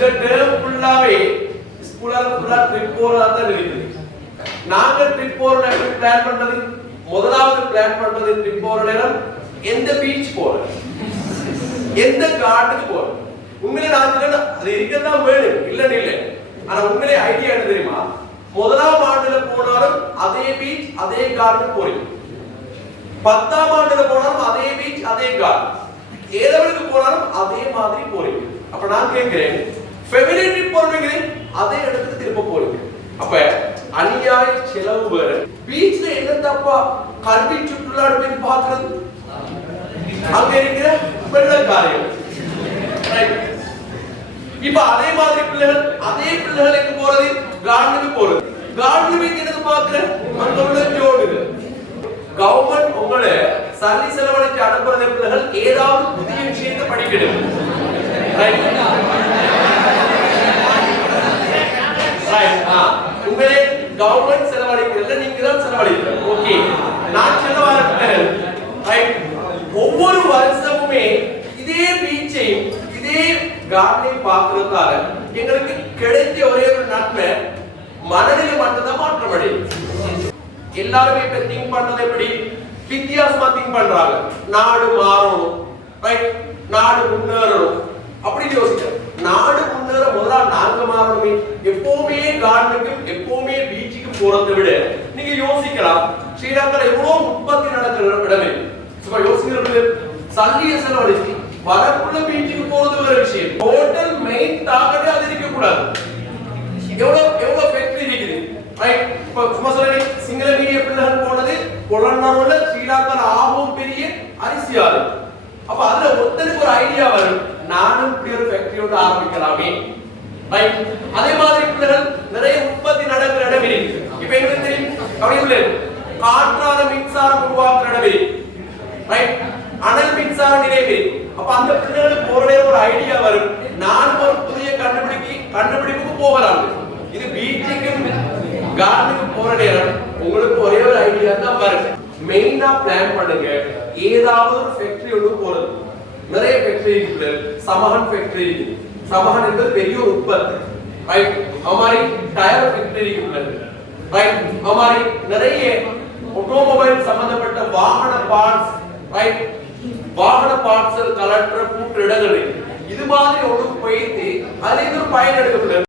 இந்த டேர்ம் ஃபுல்லாவே ஸ்கூலால ஃபுல்லா ட்ரிப் போறதா தான் இருக்குது. நாங்க ட்ரிப் போற நேரம் பிளான் பண்றது, முதலாவது பிளான் பண்றது ட்ரிப் போற நேரம் எந்த பீச் போறது, எந்த காட்டுக்கு போறது. உண்மையிலே நான் அது இருக்கதான் வேணும், இல்லன்னு இல்லை. ஆனா உண்மையிலே ஐடியா என்ன தெரியுமா, முதலாம் ஆண்டுல போனாலும் அதே பீச் அதே கார்டன் போறீங்க, 10ஆம் ஆண்டுல போனாலும் அதே பீச் அதே கார்டன், ஏதவளுக்கு போனாலும் அதே மாதிரி போறீங்க. அப்ப நான் கேட்கிறேன், ஃபேமிலி ட்ரிப் போறீங்க அதே இடத்துக்கு திரும்ப போறீங்க. அப்ப அநியாய செலவு வேற. பீச்ல என்ன தப்பா கல்வி சுற்றுலா போய் பார்க்கிறது, அங்க இருக்கிற வெள்ளக்காரர்கள். இப்ப அதே மாதிரி பிள்ளைகள் எங்க போறது, கார்டனுக்கு போறது. கார்டனுக்கு என்னது பாக்குற, அங்க உள்ள ஜோடுகள். கவர்மெண்ட் உங்களை சல்லி செலவழிச்சு அனுப்புறத பிள்ளைகள் ஏதாவது புதிய விஷயத்தை படிக்கணும். உங்களே கவர்மெண்ட் செலவழிக்கிறதுல நீங்க தான் செலவழிக்கிறீங்க. ஓகே, நான் செலவான பிள்ளைகள் ஒவ்வொரு வருஷமுமே இதே பீச்சையும் இதே கார்டனையும் பார்க்கறதால எங்களுக்கு கிடைச்ச ஒரே ஒரு நன்மை மனநிலை மட்டும்தான் மாற்றம் அடையும். எல்லாருமே இப்ப திங்க் பண்றது எப்படி, வித்தியாசமா திங்க் பண்றாங்க. நாடு மாறணும், ரைட், நாடு முன்னேறணும் அப்படின்னு யோசிக்கிறோம். நாடு முன்னேற முதல்ல நாங்க மாறணுமே. எப்பவுமே கார்டனுக்கு எப்பவுமே பீச்சுக்கு போறதை விட நீங்க யோசிக்கலாம், ஸ்ரீலங்கால எவ்வளவு உற்பத்தி நடக்கிற இடமே. சும்மா யோசிக்கிறது, சல்லிய செலவழிச்சு வரக்குள்ள பீச்சுக்கு போறது ஒரு விஷயம். டோட்டல் மெயின் டார்கெட் அது இருக்க கூடாது. எவ்வளவு ஃபேக்டரி இருக்குது, ரைட். இப்ப சும்மா சொல்றேன், சிங்கள மீடிய பிள்ளைகள் போனது கொலன்னூர்ல ஸ்ரீலங்கால ஆகும் பெரிய அரிசி ஆலை. அப்ப அதுல ஒருத்தருக்கு ஒரு ஐடியா வரும், நானும் இப்படி ஒரு ஃபேக்டரியோட ஆரம்பிக்கலாமே, ரைட். அதே மாதிரி பிள்ளைகள் நிறைய உற்பத்தி நடக்கிற இடம் இருக்கு. இப்ப எங்களுக்கு தெரியும், அப்படியே காற்றால மின்சாரம் உருவாக்குற இடம் இருக்கு, ரைட். அனல் மின்சார நிலையம் இருக்கு. அப்ப அந்த பிள்ளைகளுக்கு போறதே ஒரு ஐடியா வரும், நான் ஒரு புதிய கண்டுபிடிப்புக்கு போகலாம். இது பீச்சுக்கு கார்டனுக்கு போற நேரம் உங்களுக்கு ஒரே ஒரு ஐடியா தான் வரும். மெயினா பிளான் பண்ணுங்க, ஏதாவது ஒரு ஃபேக்டரி ஒன்று போறது. நிறைய ஃபேக்டரி இருக்கு, சமஹன் ஃபேக்டரி இருக்கு. சமஹன் என்பது பெரிய ஒரு உற்பத்தி, ரைட். हमारी டயர் ஃபேக்டரி இருக்கு, ரைட். हमारी நிறைய ஆட்டோமொபைல் சம்பந்தப்பட்ட வாகன பார்ட்ஸ், ரைட், வாகன பார்ட்ஸ் கலெக்டர் கூட்டு இடங்கள். இது மாதிரி ஒன்று போயிட்டு அதுல இருந்து ஒரு பயன் எடுக்க